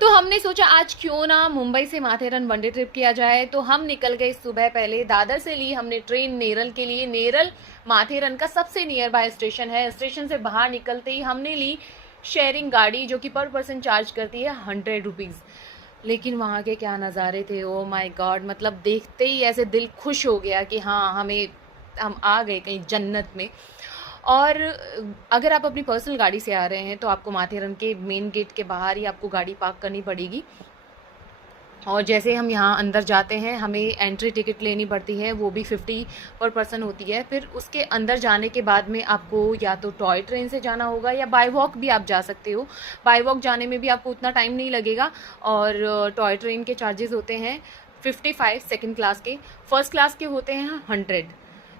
तो हमने सोचा आज क्यों ना मुंबई से माथेरन वनडे ट्रिप किया जाए। तो हम निकल गए सुबह, पहले दादर से ली हमने ट्रेन नेरल के लिए। नेरल माथेरन का सबसे नियर बाय स्टेशन है। स्टेशन से बाहर निकलते ही हमने ली शेयरिंग गाड़ी, जो कि पर पर्सन चार्ज करती है 100 रुपीज़। लेकिन वहाँ के क्या नज़ारे थे, ओ माय गॉड, मतलब देखते ही ऐसे दिल खुश हो गया कि हाँ, हम आ गए कहीं जन्नत में। और अगर आप अपनी पर्सनल गाड़ी से आ रहे हैं तो आपको माथेरन के मेन गेट के बाहर ही आपको गाड़ी पार्क करनी पड़ेगी। और जैसे हम यहाँ अंदर जाते हैं हमें एंट्री टिकट लेनी पड़ती है, वो भी 50 पर पर्सन होती है। फिर उसके अंदर जाने के बाद में आपको या तो टॉय ट्रेन से जाना होगा या बाय वॉक भी आप जा सकते हो। बाय वॉक जाने में भी आपको उतना टाइम नहीं लगेगा। और टॉय ट्रेन के चार्जेस होते हैं 55 सेकेंड क्लास के, फर्स्ट क्लास के होते हैं 100।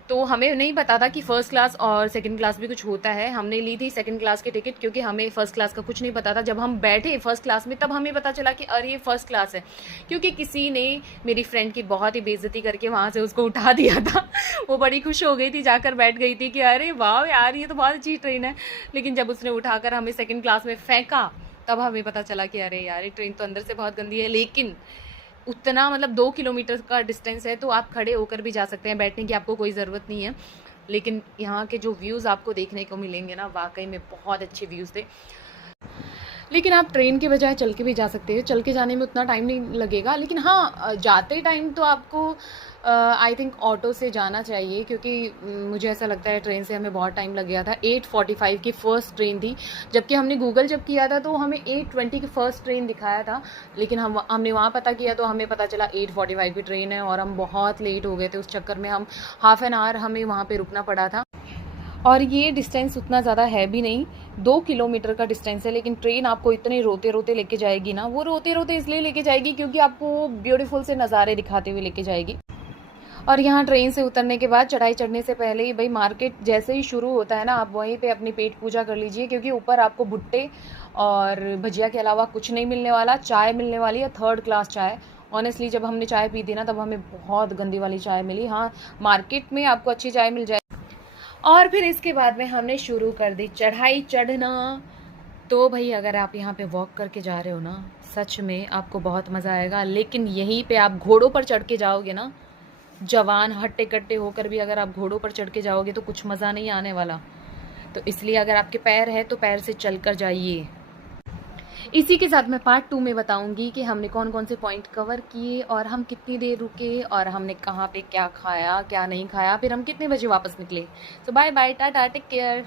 तो हमें नहीं पता था कि फ़र्स्ट क्लास और सेकंड क्लास भी कुछ होता है। हमने ली थी सेकंड क्लास की टिकट, क्योंकि हमें फ़र्स्ट क्लास का कुछ नहीं पता था। जब हम बैठे फ़र्स्ट क्लास में तब हमें पता चला कि अरे ये फ़र्स्ट क्लास है, क्योंकि किसी ने मेरी फ्रेंड की बहुत ही बेइज्जती करके वहाँ से उसको उठा दिया था। वो बड़ी खुश हो गई थी, जाकर बैठ गई थी कि अरे वाह यार, ये तो बहुत अच्छी ट्रेन है। लेकिन जब उसने उठाकर हमें सेकंड क्लास में फेंका तब हमें पता चला कि अरे यार, ये ट्रेन तो अंदर से बहुत गंदी है। लेकिन उतना मतलब 2 किलोमीटर का डिस्टेंस है, तो आप खड़े होकर भी जा सकते हैं, बैठने की आपको कोई ज़रूरत नहीं है। लेकिन यहाँ के जो व्यूज़ आपको देखने को मिलेंगे ना, वाकई में बहुत अच्छे व्यूज़ थे। लेकिन आप ट्रेन के बजाय चल के भी जा सकते हो। चल के जाने में उतना टाइम नहीं लगेगा, लेकिन हाँ, जाते टाइम तो आपको आई थिंक ऑटो से जाना चाहिए, क्योंकि मुझे ऐसा लगता है ट्रेन से हमें बहुत टाइम लग गया था। 8:45 की फ़र्स्ट ट्रेन थी, जबकि हमने गूगल जब किया था तो हमें 8:20 की फ़र्स्ट ट्रेन दिखाया था। लेकिन हमने वहाँ पता किया तो हमें पता चला 8:45 की ट्रेन है, और हम बहुत लेट हो गए थे। उस चक्कर में हम हाफ़ एन आवर हमें वहाँ पर रुकना पड़ा था। और ये डिस्टेंस उतना ज़्यादा है भी नहीं, 2 किलोमीटर का डिस्टेंस है। लेकिन ट्रेन आपको इतने रोते रोते लेके जाएगी ना, वो रोते रोते इसलिए लेके जाएगी क्योंकि आपको ब्यूटीफुल से नज़ारे दिखाते हुए लेके जाएगी। और यहाँ ट्रेन से उतरने के बाद चढ़ाई चढ़ने से पहले ही भाई मार्केट जैसे ही शुरू होता है ना, आप वहीं पे अपनी पेट पूजा कर लीजिए, क्योंकि ऊपर आपको भुट्टे और भजिया के अलावा कुछ नहीं मिलने वाला। चाय मिलने वाली है, थर्ड क्लास चाय। ऑनेस्टली जब हमने चाय पी थी ना, तब हमें बहुत गंदी वाली चाय मिली। हाँ, मार्केट में आपको अच्छी चाय मिल जाए। और फिर इसके बाद में हमने शुरू कर दी चढ़ाई चढ़ना। तो भाई अगर आप यहाँ पे वॉक करके जा रहे हो ना, सच में आपको बहुत मज़ा आएगा। लेकिन यहीं पे आप घोड़ों पर चढ़ के जाओगे ना, जवान हट्टे कट्टे होकर भी अगर आप घोड़ों पर चढ़ के जाओगे तो कुछ मज़ा नहीं आने वाला। तो इसलिए अगर आपके पैर है तो पैर से चल कर जाइए। इसी के साथ मैं पार्ट 2 में बताऊंगी कि हमने कौन कौन से पॉइंट कवर किए, और हम कितनी देर रुके, और हमने कहाँ पे क्या खाया क्या नहीं खाया, फिर हम कितने बजे वापस निकले। So bye bye, tata, take care.